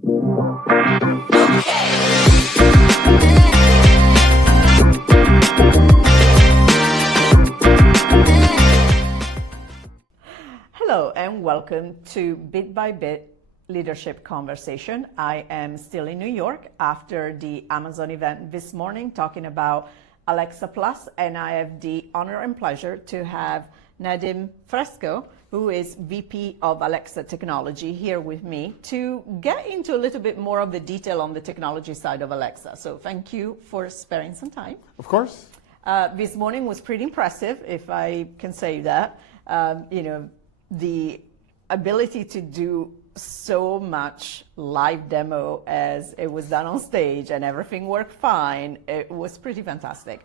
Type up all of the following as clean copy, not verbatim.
Hello and welcome to Bit by Bit Leadership Conversation. I am still in New York after the Amazon event this morning talking about Alexa Plus, and I have the honor and pleasure to have Nadim Fresco, who is VP of Alexa Technology, here with me to get into a little bit more of the detail on the technology side of Alexa. So thank you for sparing some time. Of course. This morning was pretty impressive, if I can say that. The ability to do so much live demo as it was done on stage and everything worked fine, it was pretty fantastic.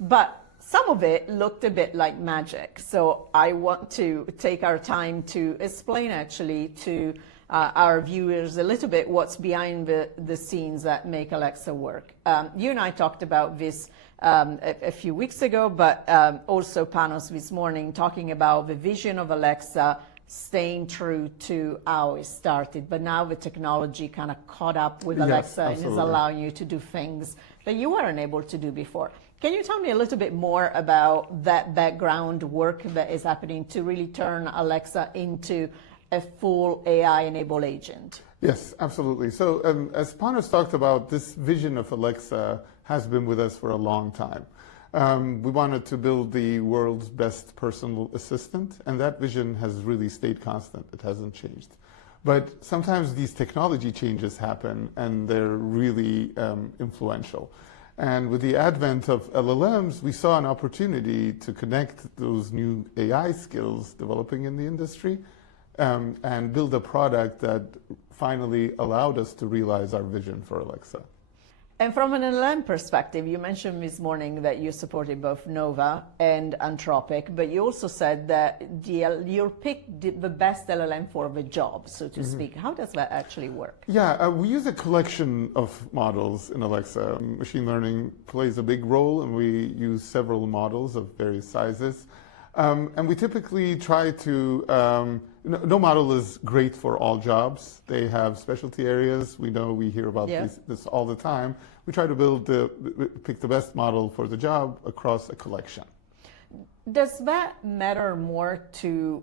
But some of it looked a bit like magic. So I want to take our time to explain actually to our viewers a little bit what's behind the scenes that make Alexa work. You and I talked about this a few weeks ago, but also panels this morning talking about the vision of Alexa staying true to how it started. But now the technology kind of caught up with Alexa and is allowing you to do things that you weren't able to do before. Can you tell me a little bit more about that background work that is happening to really turn Alexa into a full AI-enabled agent? Yes, absolutely. So as Panos talked about, this vision of Alexa has been with us for a long time. We wanted to build the world's best personal assistant, and that vision has really stayed constant. It hasn't changed. But sometimes these technology changes happen, and they're really influential. And with the advent of LLMs, we saw an opportunity to connect those new AI skills developing in the industry and build a product that finally allowed us to realize our vision for Alexa. And from an LLM perspective, you mentioned this morning that you supported both Nova and Anthropic, but you also said that you'll pick the best LLM for the job, so to speak. How does that actually work? Yeah, we use a collection of models in Alexa. Machine learning plays a big role, and we use several models of various sizes. And we typically try to, no model is great for all jobs. They have specialty areas. We hear about this all the time. We try to pick the best model for the job across a collection. Does that matter more to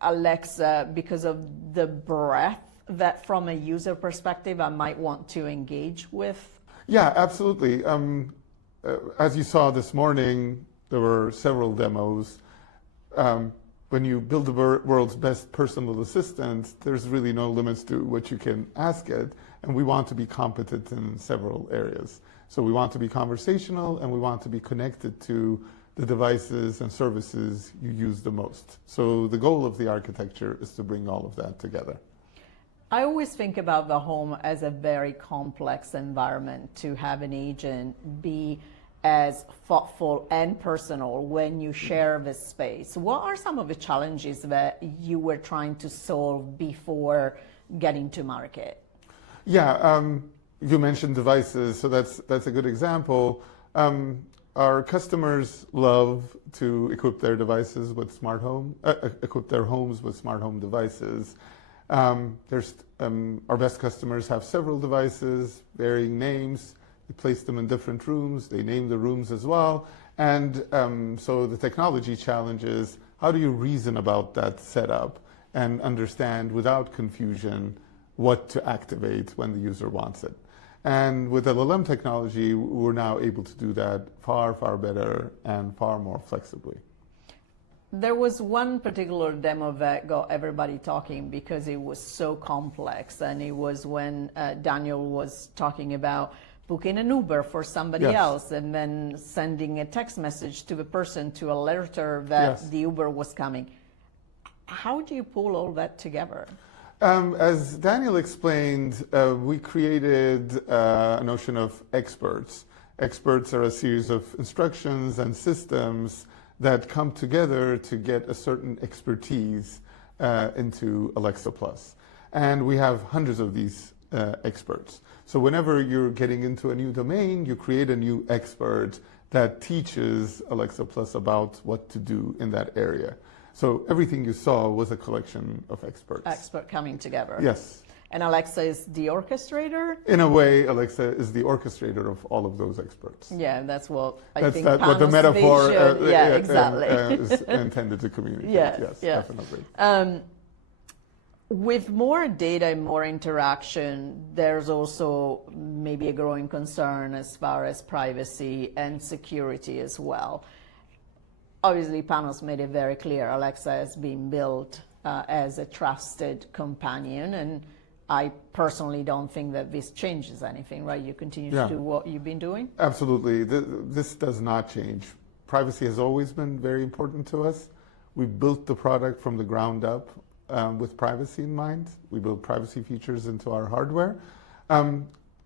Alexa because of the breadth that from a user perspective I might want to engage with? Yeah, absolutely. As you saw this morning, there were several demos. When you build the world's best personal assistant, there's really no limits to what you can ask it, and we want to be competent in several areas. So we want to be conversational, and we want to be connected to the devices and services you use the most. So the goal of the architecture is to bring all of that together. I always think about the home as a very complex environment to have an agent be as thoughtful and personal when you share this space. What are some of the challenges that you were trying to solve before getting to market? Yeah, you mentioned devices, so that's a good example. Our customers love to equip their devices with equip their homes with smart home devices. Our best customers have several devices, varying names. They place them in different rooms. They name the rooms as well. And so the technology challenge is, how do you reason about that setup and understand without confusion what to activate when the user wants it? And with LLM technology, we're now able to do that far, far better and far more flexibly. There was one particular demo that got everybody talking because it was so complex, and it was when Daniel was talking about booking an Uber for somebody else and then sending a text message to the person to alert her that the Uber was coming. How do you pull all that together? As Daniel explained, we created a notion of experts. Experts are a series of instructions and systems that come together to get a certain expertise into Alexa Plus. And we have hundreds of these experts. So whenever you're getting into a new domain, you create a new expert that teaches Alexa Plus about what to do in that area. So everything you saw was a collection of experts. Expert coming together. Yes. And Alexa is the orchestrator? In a way, Alexa is the orchestrator of all of those experts. Yeah, that's what I That's think what the Panos metaphor vision, exactly. is intended to communicate. Yes, definitely. With more data and more interaction, there's also maybe a growing concern as far as privacy and security as well. Obviously, Panos made it very clear Alexa has been built as a trusted companion, and I personally don't think that this changes anything, right? You continue to do what you've been doing? Absolutely. This does not change. Privacy has always been very important to us. We built the product from the ground up with privacy in mind. We built privacy features into our hardware.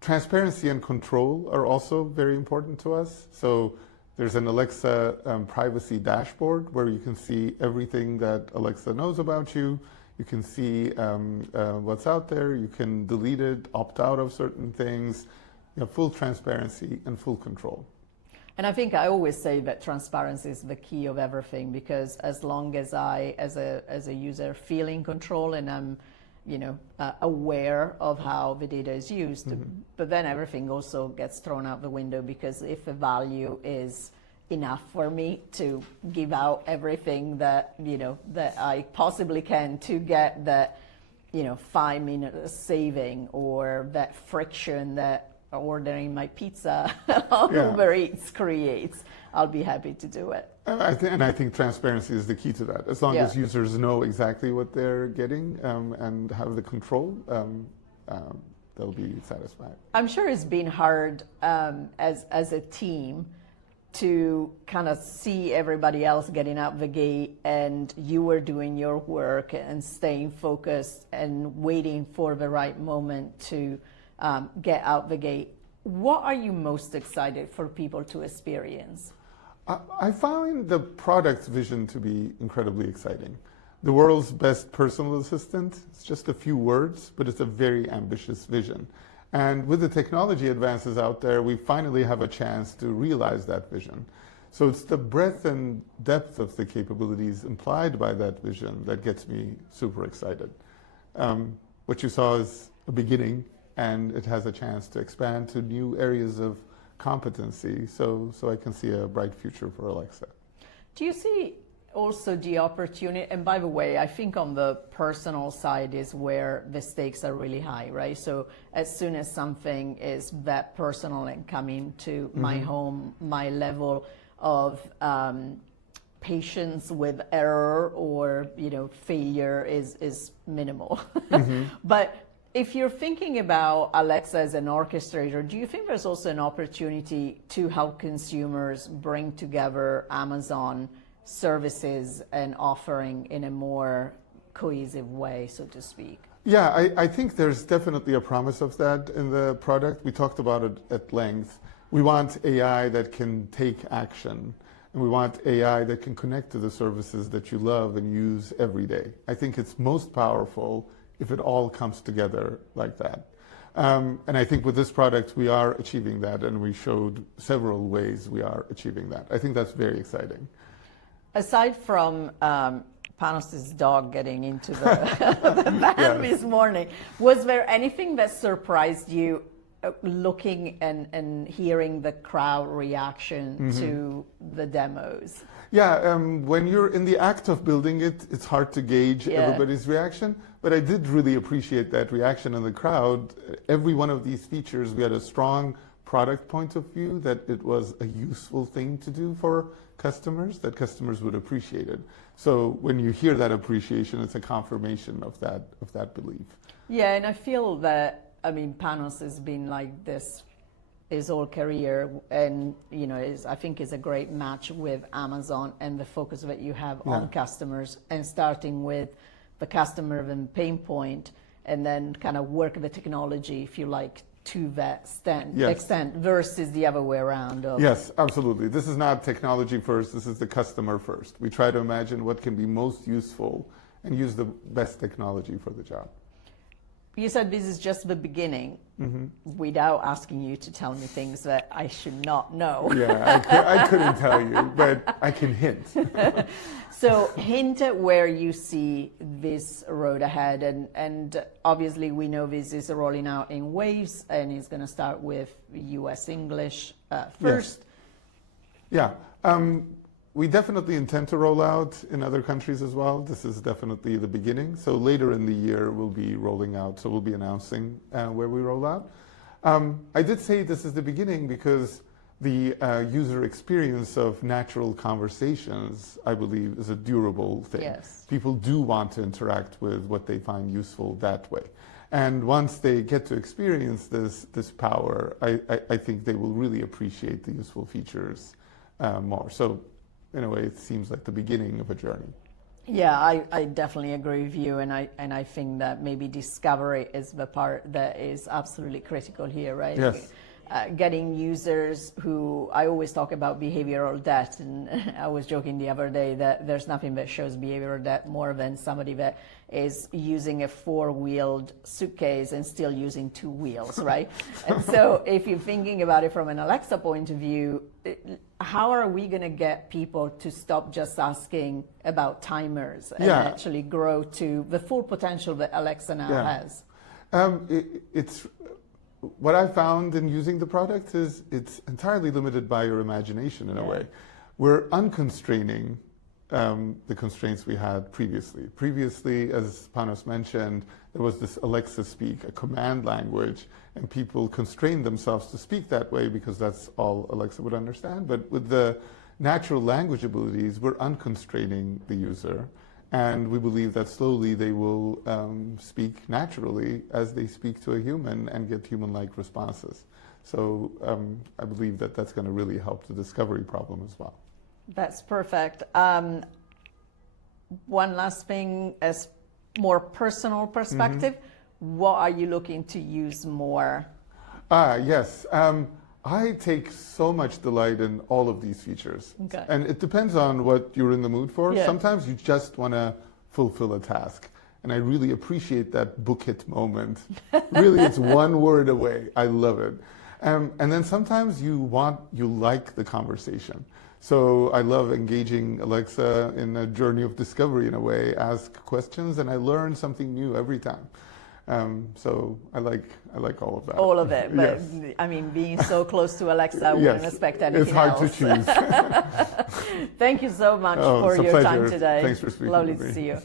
Transparency and control are also very important to us. So there's an Alexa privacy dashboard where you can see everything that Alexa knows about you. You can see what's out there. You can delete it, opt out of certain things. You have full transparency and full control. And I think I always say that transparency is the key of everything, because as long as I, as a user, feel in control and I'm, aware of how the data is used, but then everything also gets thrown out the window, because if the value is enough for me to give out everything that, that I possibly can to get that, 5-minute saving, or that friction that ordering my pizza on Uber Eats creates, I'll be happy to do it. And I think transparency is the key to that. As long as users know exactly what they're getting and have the control, they'll be satisfied. I'm sure it's been hard as a team to kind of see everybody else getting out the gate, and you were doing your work and staying focused and waiting for the right moment to get out the gate. What are you most excited for people to experience? I find the product's vision to be incredibly exciting. The world's best personal assistant, it's just a few words, but it's a very ambitious vision. And with the technology advances out there, we finally have a chance to realize that vision. So it's the breadth and depth of the capabilities implied by that vision that gets me super excited. What you saw is a beginning, and it has a chance to expand to new areas of competency. So I can see a bright future for Alexa. Do you see also the opportunity, and by the way, I think on the personal side is where the stakes are really high, right? So as soon as something is that personal and coming to my home, my level of patience with error or failure is minimal. But if you're thinking about Alexa as an orchestrator, do you think there's also an opportunity to help consumers bring together Amazon services and offering in a more cohesive way, so to speak? Yeah, I think there's definitely a promise of that in the product. We talked about it at length. We want AI that can take action, and we want AI that can connect to the services that you love and use every day. I think it's most powerful if it all comes together like that. And I think with this product, we are achieving that, and we showed several ways we are achieving that. I think that's very exciting. Aside from Panos' dog getting into the van this morning, was there anything that surprised you looking and hearing the crowd reaction to the demos? Yeah, when you're in the act of building it, it's hard to gauge everybody's reaction. But I did really appreciate that reaction in the crowd. Every one of these features, we had a strong product point of view that it was a useful thing to do for customers, that customers would appreciate it. So when you hear that appreciation, it's a confirmation of that belief. Yeah, and I feel that, Panos has been like this his whole career, and I think is a great match with Amazon and the focus that you have on customers, and starting with the customer and pain point, and then kind of work the technology, if you like, to that extent versus the other way around. Yes, absolutely. This is not technology first, this is the customer first. We try to imagine what can be most useful and use the best technology for the job. You said this is just the beginning, without asking you to tell me things that I should not know. Yeah, I couldn't tell you, but I can hint. So hint at where you see this road ahead. And obviously we know this is rolling out in waves, and it's going to start with US English first. Yes. Yeah. We definitely intend to roll out in other countries as well. This is definitely the beginning. So later in the year, we'll be rolling out. So we'll be announcing where we roll out. I did say this is the beginning because the user experience of natural conversations, I believe, is a durable thing. Yes. People do want to interact with what they find useful that way. And once they get to experience this power, I think they will really appreciate the useful features more. So in a way, it seems like the beginning of a journey. Yeah, I definitely agree with you, and I think that maybe discovery is the part that is absolutely critical here, right? Yes. Getting users who, I always talk about behavioral debt, and I was joking the other day that there's nothing that shows behavioral debt more than somebody that is using a 4-wheeled suitcase and still using 2 wheels, right? And so if you're thinking about it from an Alexa point of view, how are we going to get people to stop just asking about timers and actually grow to the full potential that Alexa now has? It's what I found in using the product is it's entirely limited by your imagination in a way. We're unconstraining the constraints we had previously. Previously, as Panos mentioned, there was this Alexa Speak, a command language, and people constrained themselves to speak that way because that's all Alexa would understand. But with the natural language abilities, we're unconstraining the user. And we believe that slowly they will speak naturally as they speak to a human and get human-like responses. So I believe that that's going to really help the discovery problem as well. That's perfect. One last thing, as more personal perspective, what are you looking to use more? Yes. I take so much delight in all of these features. Okay. And it depends on what you're in the mood for. Yeah. Sometimes you just want to fulfill a task. And I really appreciate that book it moment. Really, it's one word away. I love it. And then sometimes you like the conversation. So I love engaging Alexa in a journey of discovery in a way, ask questions, and I learn something new every time. So I like all of that. All of it, but Yes. I mean, being so close to Alexa, I wouldn't expect anything It's hard else. to choose. Thank you so much for it's a your pleasure. time today. Thanks for speaking Lovely with to me. see you.